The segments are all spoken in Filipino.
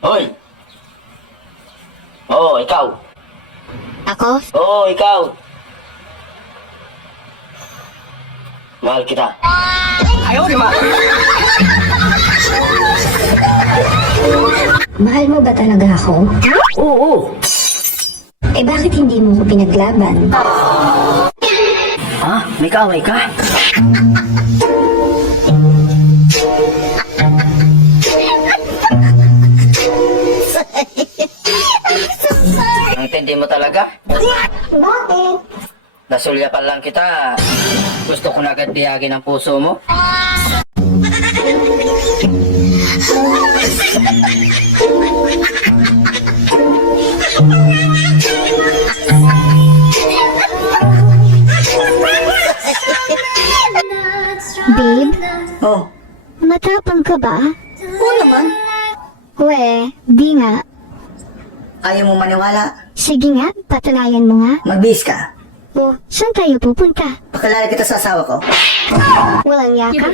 Hoy! Oo, ikaw. Ako? Oo, ikaw. Mahal kita. Ayaw, di ba? Mahal mo ba talaga ako? Oo. Eh bakit hindi mo ko pinaglaban? Ha? May kaaway ka? Ang tindi mo talaga? Bakit? Nasulyapan lang kita. Gusto ko na agad biyagin ang puso mo. Babe, Oh, matapang ka ba? oo naman. We, di nga. Ayaw mo maniwala. Sige nga, patunayan mo nga. Magbihis ka. O, saan tayo pupunta? Pakilala kita sa asawa ko. Walang yakap?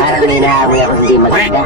Parang may naamoy ako hindi maganda.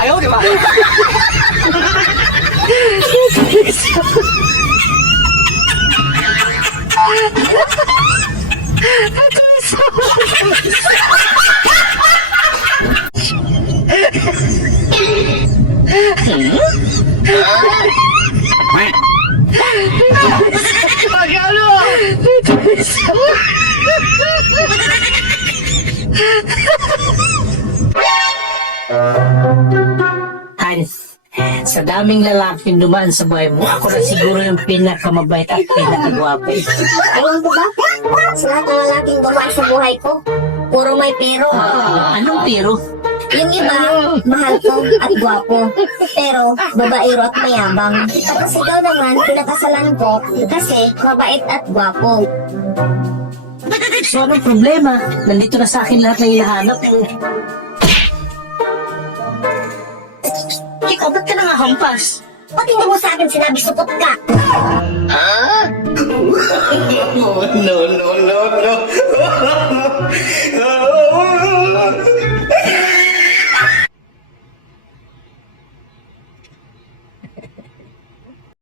Ayaw, di ba? Hans, sa daming lalaking dumaan sa buhay mo, ako na siguro yung pinakamabait at pinakagwapo. Ewan ko ba? Sa lahat ng lalaking dumaan sa buhay ko, puro may pero. Anong pero? Yung iba, mahal ko at gwapo. Pero, babaero at mayabang. Tapos ikaw naman, pinakasalan ko kasi mabait at gwapo. So anong problema? Nandito na sa akin lahat ng hinahanap mo. Ikaw, ba't ka nangahampas? Ba't hindi mo sa akin sinabi supot ka? No, no, no.